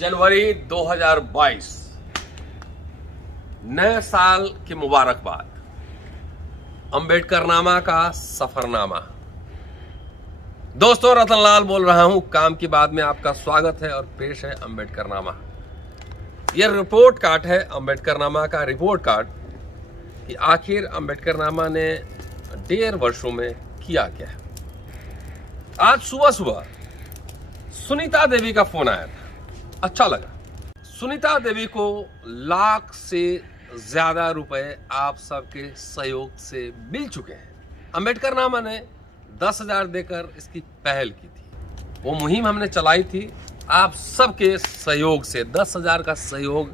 जनवरी 2022 नए साल की मुबारकबाद। अंबेडकरनामा का सफरनामा। दोस्तों, रतनलाल बोल रहा हूं। काम की बात में आपका स्वागत है और पेश है अंबेडकरनामा। यह रिपोर्ट कार्ड है अंबेडकरनामा का रिपोर्ट कार्ड कि आखिर अंबेडकरनामा ने 1.5 वर्षों में किया क्या। आज सुबह सुबह सुनीता देवी का फोन आया था। अच्छा लगा। सुनीता देवी को लाख से ज्यादा रुपए आप सबके सहयोग से मिल चुके हैं। अंबेडकरनामा ने 10,000 देकर इसकी पहल की थी। वो मुहिम हमने चलाई थी आप सबके सहयोग से। 10,000 का सहयोग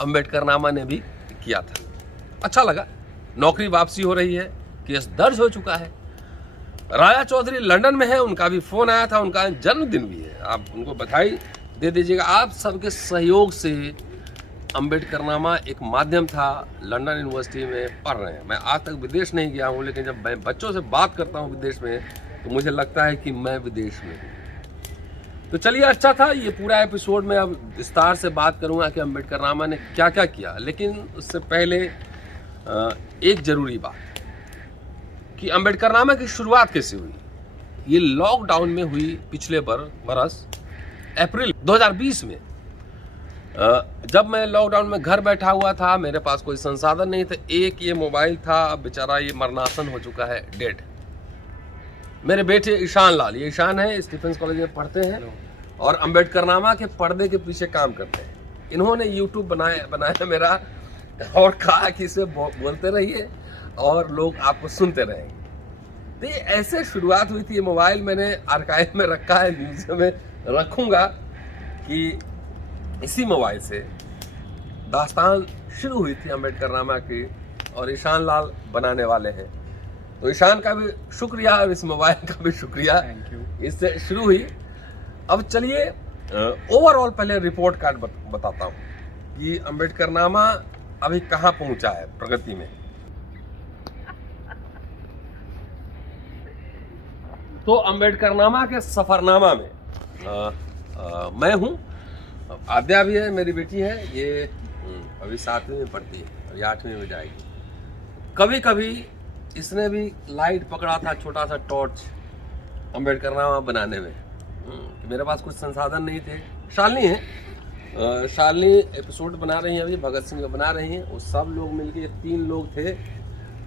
अंबेडकरनामा ने भी किया था। अच्छा लगा। नौकरी वापसी हो रही है, केस दर्ज हो चुका है। राजा चौधरी लंदन में है, उनका भी फोन आया था। उनका जन्मदिन भी है, आप उनको बधाई दे दीजिएगा। आप सबके सहयोग से अंबेडकरनामा एक माध्यम था। लंदन यूनिवर्सिटी में पढ़ रहे हैं। मैं आज तक विदेश नहीं गया हूं, लेकिन जब मैं बच्चों से बात करता हूं विदेश में, तो मुझे लगता है कि मैं विदेश में हूं। तो चलिए, अच्छा था। ये पूरा एपिसोड में अब विस्तार से बात करूंगा कि अंबेडकरनामा ने क्या क्या किया। लेकिन उससे पहले एक जरूरी बात कि अंबेडकरनामा की शुरुआत कैसे हुई। ये लॉकडाउन में हुई पिछले बरस अप्रैल 2020 में। जब मैं लॉकडाउन में घर बैठा हुआ था, मेरे पास कोई संसाधन नहीं था। एक ये मोबाइल था, बेचारा ये मरनासन हो चुका है, डेड। मेरे बेटे ईशान लाल, ये ईशान है, स्टीफेंस कॉलेज में पढ़ते हैं और अंबेडकरनामा के पर्दे के पीछे काम करते हैं। इन्होंने यूट्यूब बनाया मेरा और कहा कि इसे बोलते रहिए और लोग आपको सुनते रहेंगे। तो ये ऐसे शुरुआत हुई थी। ये मोबाइल मैंने आर्काइव में रखा है, म्यूजियम में रखूंगा कि इसी मोबाइल से दास्तान शुरू हुई थी अंबेडकरनामा की और ईशान लाल बनाने वाले हैं। तो ईशान का भी शुक्रिया और इस मोबाइल का भी शुक्रिया, इससे शुरू हुई। अब चलिए ओवरऑल पहले रिपोर्ट कार्ड बताता हूँ कि अंबेडकरनामा अभी कहाँ पहुंचा है प्रगति में। तो अंबेडकरनामा के सफरनामा में मैं हूँ, आद्या भी है, मेरी बेटी है। ये अभी 7वीं में पढ़ती है, अभी 8वीं में जाएगी। कभी कभी इसने भी लाइट पकड़ा था, छोटा सा टॉर्च, अंबेडकरनामा बनाने में। मेरे पास कुछ संसाधन नहीं थे। शालिनी है, शालिनी एपिसोड बना रही है, अभी भगत सिंह का बना रही हैं। वो सब लोग मिलके 3 लोग थे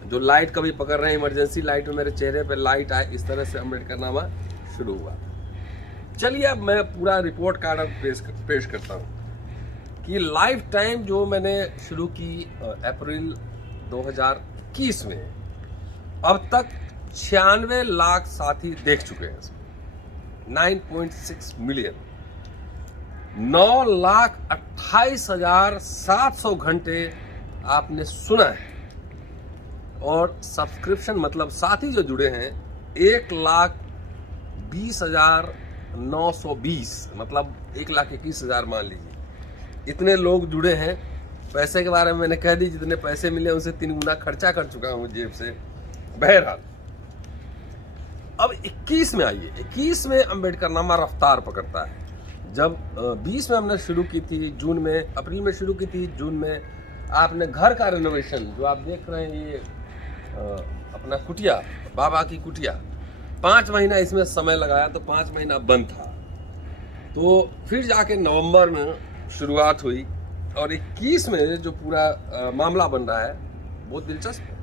जो लाइट कभी पकड़ रहे हैं। इमरजेंसी लाइट में मेरे चेहरे पे लाइट आए, इस तरह से अंबेडकरनामा शुरू हुआ। चलिए, अब मैं पूरा रिपोर्ट कार्ड पेश करता हूँ कि लाइफ टाइम जो मैंने शुरू की अप्रैल 2021 में, अब तक 96 लाख साथी देख चुके हैं। 9.6 मिलियन, 9,28,700 घंटे आपने सुना है। और सब्सक्रिप्शन मतलब साथी जो जुड़े हैं 1,20,920, मतलब 1,21,000 मान लीजिए। इतने लोग जुड़े हैं। पैसे के बारे में मैंने कह दी, जितने पैसे मिले उनसे 3 गुना खर्चा कर चुका हूं जेब से। बहरहाल, अब 21 में आइए। 21 में अंबेडकरनामा रफ्तार पकड़ता है। जब 20 में हमने शुरू की थी, जून में, अप्रैल में शुरू की थी, जून में आपने घर का रिनोवेशन जो आप देख रहे हैं, ये अपना कुटिया, बाबा की कुटिया, 5 महीना इसमें समय लगाया, तो 5 महीना बंद था। तो फिर जाके नवंबर में शुरुआत हुई और 21 में जो पूरा मामला बन रहा है बहुत दिलचस्प है।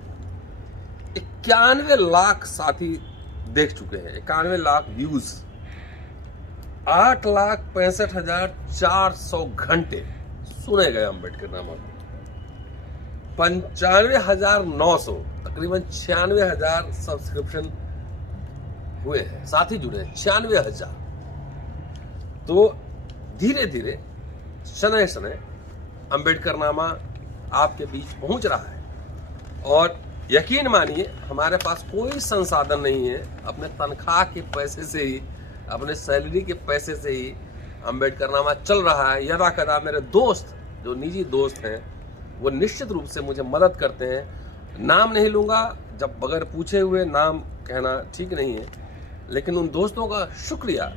91 लाख साथी देख चुके हैं, 91 लाख व्यूज, 8,65,400 घंटे सुने गए अंबेडकरनामा को, 95,900, तकरीबन 96,000 सब्सक्रिप्शन हुए हैं, साथी जुड़े हैं 96,000। तो धीरे धीरे शनय शनय अंबेडकरनामा आपके बीच पहुंच रहा है। और यकीन मानिए, हमारे पास कोई संसाधन नहीं है। अपने तनख्वाह के पैसे से ही, अपने सैलरी के पैसे से ही अंबेडकरनामा चल रहा है। यदा कदा मेरे दोस्त, जो निजी दोस्त हैं, वो निश्चित रूप से मुझे मदद करते हैं। नाम नहीं लूँगा, जब बगैर पूछे हुए नाम कहना ठीक नहीं है, लेकिन उन दोस्तों का शुक्रिया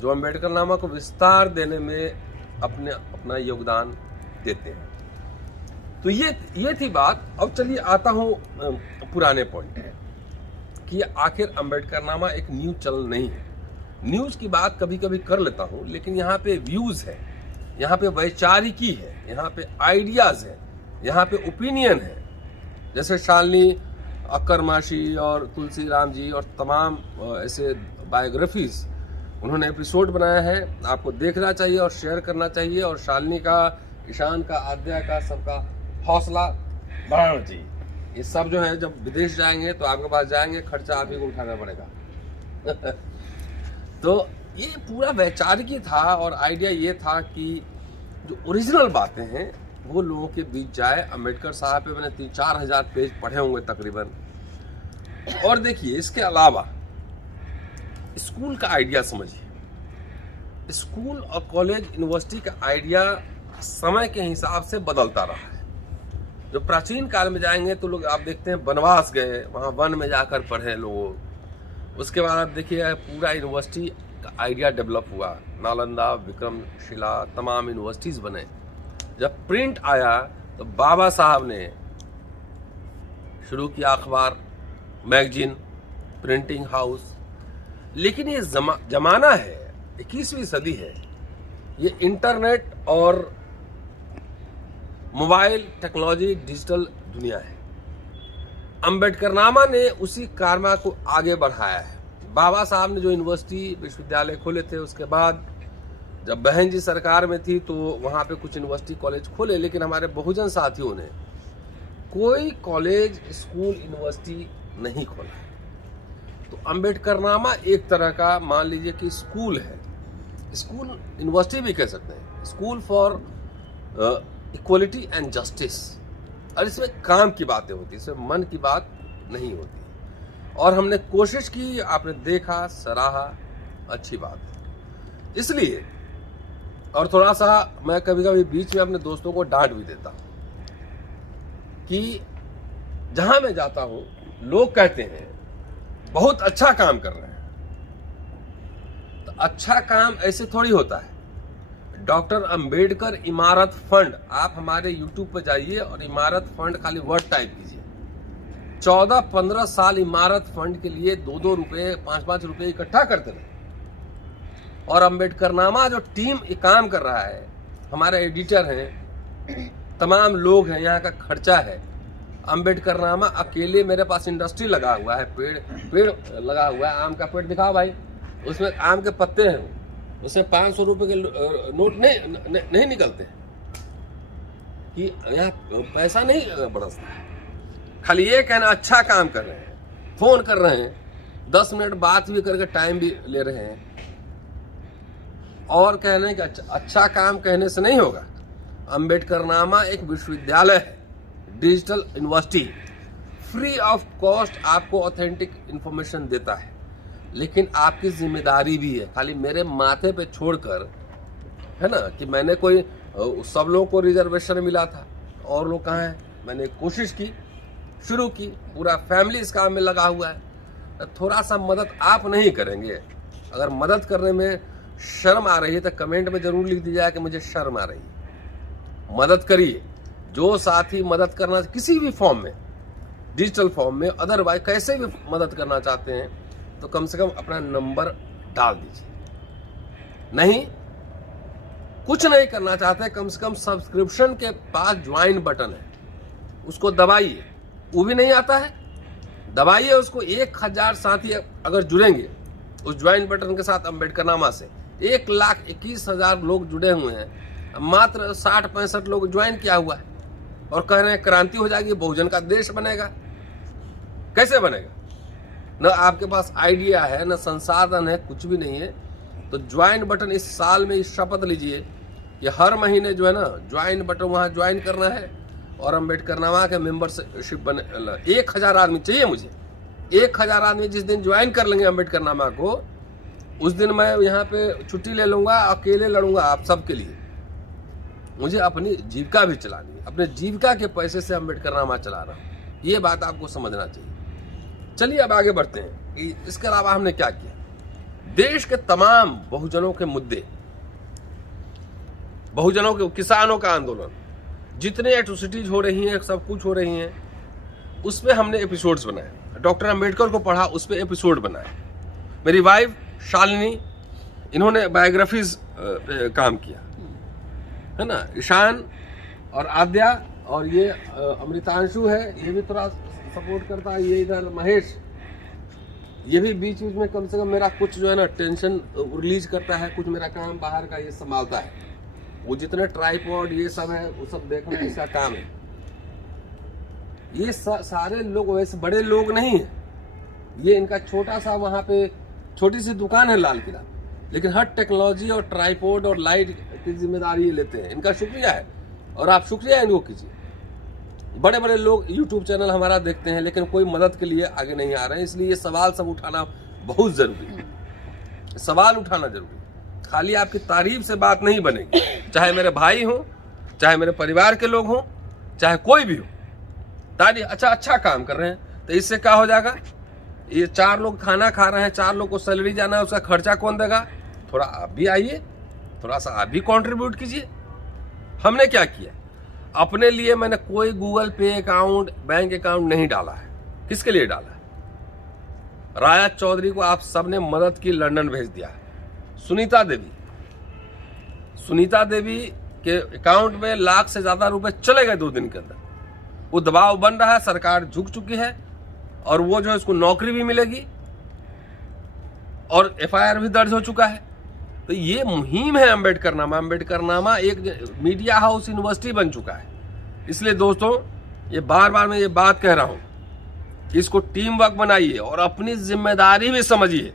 जो अंबेडकरनामा को विस्तार देने में अपना योगदान देते हैं। तो ये थी बात। अब चलिए आता हूँ पुराने पॉइंट कि आखिर अम्बेडकरनामा एक न्यूज चैनल नहीं है। न्यूज की बात कभी कभी कर लेता हूँ, लेकिन यहाँ पे व्यूज है, यहाँ पे वैचारिकी है, यहाँ पे आइडियाज है, यहाँ पे ओपिनियन है। जैसे शालिनी अक्करमाशी और तुलसी राम जी और तमाम ऐसे बायोग्राफीज उन्होंने एपिसोड बनाया है, आपको देखना चाहिए और शेयर करना चाहिए। और शालिनी का, ईशान का, आद्या का, सबका हौसला बढ़ाना चाहिए। ये सब जो है जब विदेश जाएंगे तो आपके पास जाएंगे, खर्चा आप ही को उठाना पड़ेगा। तो ये पूरा वैचारिकी था और आइडिया ये था कि जो ओरिजिनल बातें हैं वो लोगों के बीच जाए। अम्बेडकर साहब पे मैंने 3-4 हज़ार पेज पढ़े होंगे तकरीबन। और देखिए, इसके अलावा स्कूल का आइडिया समझिए। स्कूल और कॉलेज, यूनिवर्सिटी का आइडिया समय के हिसाब से बदलता रहा है। जो प्राचीन काल में जाएंगे तो लोग आप देखते हैं बनवास गए, वहाँ वन में जाकर पढ़े लोग। उसके बाद आप देखिए पूरा यूनिवर्सिटी का आइडिया डेवलप हुआ, नालंदा, विक्रमशिला, तमाम यूनिवर्सिटीज़ बने। जब प्रिंट आया तो बाबा साहब ने शुरू किया अखबार, मैगजीन, प्रिंटिंग हाउस। लेकिन ये जमाना है, 21वीं सदी है, ये इंटरनेट और मोबाइल टेक्नोलॉजी, डिजिटल दुनिया है। अम्बेडकरनामा ने उसी कारवा को आगे बढ़ाया है। बाबा साहब ने जो यूनिवर्सिटी, विश्वविद्यालय खोले थे, उसके बाद जब बहन जी सरकार में थी तो वहाँ पे कुछ यूनिवर्सिटी, कॉलेज खोले, लेकिन हमारे बहुजन साथियों ने कोई कॉलेज, स्कूल, यूनिवर्सिटी नहीं खोला। तो अम्बेडकरनामा एक तरह का, मान लीजिए कि स्कूल है, स्कूल यूनिवर्सिटी भी कह सकते हैं, school for equality and justice. और इसमें काम की बातें होती, इसमें मन की बात नहीं होती। और हमने कोशिश की, आपने देखा, सराहा, अच्छी बात है। इसलिए और थोड़ा सा मैं कभी कभी बीच में अपने दोस्तों को डांट भी देता हूँ कि जहां मैं जाता हूं लोग कहते हैं बहुत अच्छा काम कर रहे हैं। तो अच्छा काम ऐसे थोड़ी होता है। डॉक्टर अंबेडकर इमारत फंड, आप हमारे यूट्यूब पर जाइए और इमारत फंड खाली वर्ड टाइप कीजिए। 14-15 साल इमारत फंड के लिए 2-2 रुपये, 5-5 रुपये इकट्ठा करते रहे। और अम्बेडकरनामा जो टीम काम कर रहा है, हमारे एडिटर हैं, तमाम लोग हैं, यहाँ का खर्चा है। अम्बेडकरनामा अकेले, मेरे पास इंडस्ट्री लगा हुआ है, पेड़ लगा हुआ है, आम का पेड़ दिखाओ भाई, उसमें आम के पत्ते हैं, उसमें 500 रुपये के नोट नहीं निकलते कि यहाँ पैसा नहीं बरसता। खाली ये कहना अच्छा काम कर रहे हैं, फोन कर रहे हैं, 10 मिनट बात भी करके टाइम भी ले रहे हैं। और कहने का अच्छा काम कहने से नहीं होगा। अम्बेडकरनामा एक विश्वविद्यालय है, digital university, free of cost आपको ऑथेंटिक इंफॉर्मेशन देता है। लेकिन आपकी जिम्मेदारी भी है, खाली मेरे माथे पे छोड़कर, है ना, कि मैंने कोई, सब लोगों को रिजर्वेशन मिला था और लोग कहाँ हैं। मैंने कोशिश की, शुरू की, पूरा फैमिली इस काम में लगा हुआ है। थोड़ा सा मदद आप नहीं करेंगे। अगर मदद करने में शर्म आ रही है तो कमेंट में जरूर लिख दीजिए कि मुझे शर्म आ रही है। मदद करिए। जो साथी मदद करना किसी भी फॉर्म में, डिजिटल फॉर्म में, अदरवाइज कैसे भी मदद करना चाहते हैं तो कम से कम अपना नंबर डाल दीजिए। नहीं, कुछ नहीं करना चाहते, कम से कम सब्सक्रिप्शन के पास ज्वाइन बटन है, उसको दबाइए। वो भी नहीं आता है, दबाइए उसको। 1000 साथी अगर जुड़ेंगे उस ज्वाइन बटन के साथ अम्बेडकरनामा से, 1,21,000 लोग जुड़े हुए हैं, मात्र 60-65 लोग ज्वाइन किया हुआ है और कह रहे हैं क्रांति हो जाएगी, बहुजन का देश बनेगा। कैसे बनेगा? न आपके पास आइडिया है, न संसाधन है, कुछ भी नहीं है। तो ज्वाइन बटन इस साल में इस शपथ लीजिए कि हर महीने जो है ना, ज्वाइन बटन वहाँ ज्वाइन करना है और अम्बेडकरनामा के मेंबरशिप बने। 1000 आदमी चाहिए मुझे। 1000 आदमी जिस दिन ज्वाइन कर लेंगे अम्बेडकरनामा को, उस दिन मैं यहाँ पे छुट्टी ले लूँगा, अकेले लड़ूंगा आप सबके लिए। मुझे अपनी जीविका भी चलानी है, अपने जीविका के पैसे से अम्बेडकरनामा चला रहा हूँ। ये बात आपको समझना चाहिए। चलिए अब आगे बढ़ते हैं कि इसके अलावा हमने क्या किया। देश के तमाम बहुजनों के मुद्दे बहुजनों के, किसानों का आंदोलन, जितने एट्रोसिटीज हो रही हैं, सब कुछ हो रही हैं, उस पर हमने एपिसोड्स बनाए। डॉक्टर अंबेडकर को पढ़ा, उस पर एपिसोड बनाए। मेरी वाइफ शालिनी, इन्होंने बायोग्राफीज काम किया है ना। ईशान और आद्या और ये अमृतांशु है, ये भी थोड़ा सपोर्ट करता है। ये इधर महेश, ये भी बीच बीच में कम से कम मेरा कुछ जो है ना टेंशन रिलीज करता है, कुछ मेरा काम बाहर का ये संभालता है। वो जितने ट्राइपॉड ये सब है वो सब देखना इसका काम है। ये सारे लोग वैसे बड़े लोग नहीं है, ये इनका छोटा सा वहाँ पे छोटी सी दुकान है लाल किला, लेकिन हर टेक्नोलॉजी और ट्राइपॉड और लाइट की जिम्मेदारी ये लेते हैं। इनका शुक्रिया है और आप शुक्रिया इनको कीजिए। बड़े बड़े लोग यूट्यूब चैनल हमारा देखते हैं लेकिन कोई मदद के लिए आगे नहीं आ रहे हैं, इसलिए ये सवाल सब उठाना बहुत जरूरी है। सवाल उठाना जरूरी है, खाली आपकी तारीफ से बात नहीं बनेगी। चाहे मेरे भाई हों, चाहे मेरे परिवार के लोग हों, चाहे कोई भी हो, तारीफ अच्छा काम कर रहे हैं तो इससे क्या हो जाएगा। ये 4 लोग खाना खा रहे हैं, 4 लोग को सैलरी जाना है, उसका खर्चा कौन देगा। थोड़ा आप भी आइए, थोड़ा सा आप भी कंट्रीब्यूट कीजिए। हमने क्या किया, अपने लिए मैंने कोई गूगल पे अकाउंट, बैंक अकाउंट नहीं डाला है। किसके लिए डाला है, राया चौधरी को आप सबने मदद की, लंदन भेज दिया है। सुनीता देवी के अकाउंट में लाख से ज्यादा रुपए चले गए 2 दिन के अंदर। वो दबाव बन रहा है, सरकार झुक चुकी है और वो जो है उसको नौकरी भी मिलेगी और FIR भी दर्ज हो चुका है। तो ये मुहिम है अम्बेडकरनामा। अम्बेडकरनामा एक मीडिया हाउस यूनिवर्सिटी बन चुका है। इसलिए दोस्तों ये बार बार मैं ये बात कह रहा हूं कि इसको टीम वर्क बनाइए और अपनी जिम्मेदारी भी समझिए।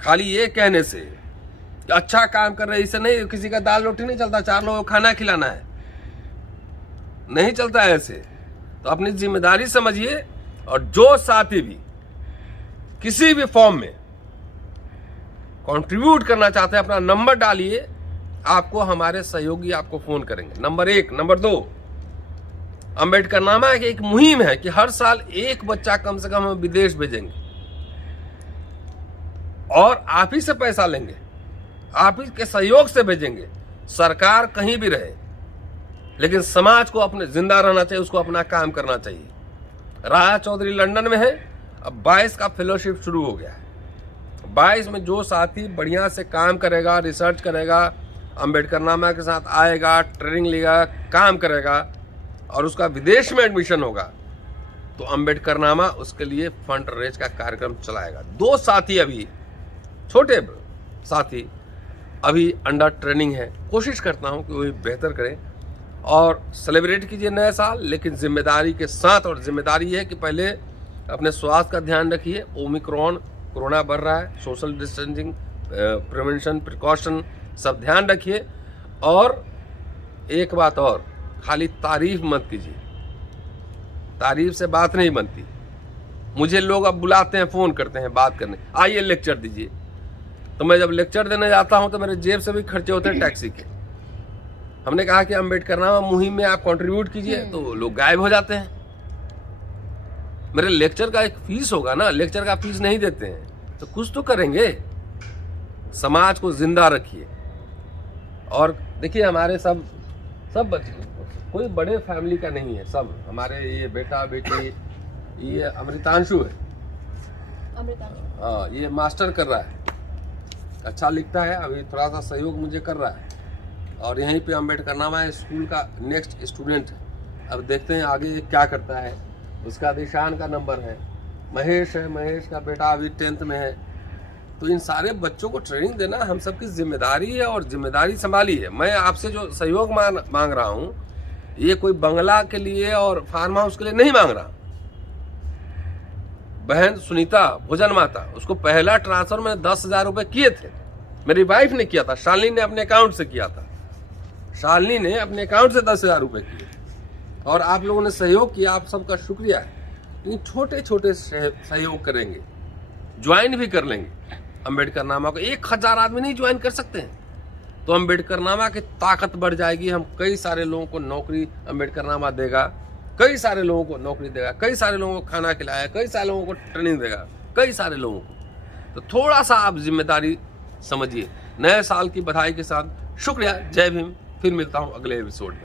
खाली ये कहने से कि अच्छा काम कर रहे, इससे नहीं, किसी का दाल रोटी नहीं चलता, 4 लोगों को खाना खिलाना है, नहीं चलता है ऐसे। तो अपनी जिम्मेदारी समझिए और जो साथी भी किसी भी फॉर्म में कंट्रीब्यूट करना चाहते हैं अपना नंबर डालिए, आपको हमारे सहयोगी आपको फोन करेंगे। नंबर 1। नंबर 2, अम्बेडकरनामा की एक मुहिम है कि हर साल एक बच्चा कम से कम हम विदेश भेजेंगे और आप ही से पैसा लेंगे, आप ही के सहयोग से भेजेंगे। सरकार कहीं भी रहे लेकिन समाज को अपने जिंदा रहना चाहिए, उसको अपना काम करना चाहिए। राया चौधरी लंदन में है, अब 22 का फेलोशिप शुरू हो गया है। 22 में जो साथी बढ़िया से काम करेगा, रिसर्च करेगा, अम्बेडकरनामा के साथ आएगा, ट्रेनिंग लेगा, काम करेगा और उसका विदेश में एडमिशन होगा तो अम्बेडकरनामा उसके लिए फंड रेज का कार्यक्रम चलाएगा। 2 साथी अभी छोटे साथी अभी अंडर ट्रेनिंग है। कोशिश करता हूं कि वो बेहतर करें और सेलिब्रेट कीजिए नया साल, लेकिन जिम्मेदारी के साथ। और जिम्मेदारी है कि पहले अपने स्वास्थ्य का ध्यान रखिए। ओमिक्रॉन कोरोना बढ़ रहा है, सोशल डिस्टेंसिंग, प्रिवेंशन, प्रिकॉशन सब ध्यान रखिए। और एक बात और, खाली तारीफ मत कीजिए, तारीफ से बात नहीं बनती। मुझे लोग अब बुलाते हैं, फोन करते हैं बात करने, आइए लेक्चर दीजिए। तो मैं जब लेक्चर देने जाता हूं तो मेरे जेब से भी खर्चे होते हैं टैक्सी के। हमने कहा कि अम्बेडकरनामा मुहिम में आप कंट्रीब्यूट कीजिए, तो लोग गायब हो जाते हैं। मेरे लेक्चर का एक फीस होगा ना, लेक्चर का फीस नहीं देते हैं तो कुछ तो करेंगे। समाज को जिंदा रखिए। और देखिए हमारे सब बच्चे, कोई बड़े फैमिली का नहीं है, सब हमारे ये बेटा बेटी, ये अमृतांशु है, हाँ ये मास्टर कर रहा है, अच्छा लिखता है, अभी थोड़ा सा सहयोग मुझे कर रहा है। और यहीं पे अम्बेडकरनामा स्कूल का नेक्स्ट स्टूडेंट है। अब देखते हैं आगे क्या करता है। उसका दिशान का नंबर है, महेश है, महेश का बेटा अभी 10th में है। तो इन सारे बच्चों को ट्रेनिंग देना हम सबकी जिम्मेदारी है और जिम्मेदारी संभाली है। मैं आपसे जो सहयोग मांग रहा हूँ, ये कोई बंगला के लिए और फार्म हाउस के लिए नहीं मांग रहा। बहन सुनीता भोजन माता, उसको पहला ट्रांसफर मैंने 10,000 रुपए किए थे, मेरी वाइफ ने किया था, शालिनी ने अपने अकाउंट से किया था। शालिनी ने अपने अकाउंट से 10,000 रुपए किए और आप लोगों ने सहयोग किया, आप सबका शुक्रिया है। लेकिन छोटे छोटे सहयोग करेंगे, ज्वाइन भी कर लेंगे अम्बेडकरनामा को। 1,000 आदमी नहीं ज्वाइन कर सकते हैं तो अम्बेडकरनामा की ताकत बढ़ जाएगी। हम कई सारे लोगों को नौकरी अम्बेडकरनामा देगा, कई सारे लोगों को नौकरी देगा, कई सारे लोगों को खाना खिलाया, कई सारे लोगों को ट्रेनिंग देगा, कई सारे लोगों को। तो थोड़ा सा आप जिम्मेदारी समझिए। नए साल की बधाई के साथ शुक्रिया। जय भीम। फिर मिलता हूँ अगले एपिसोड में।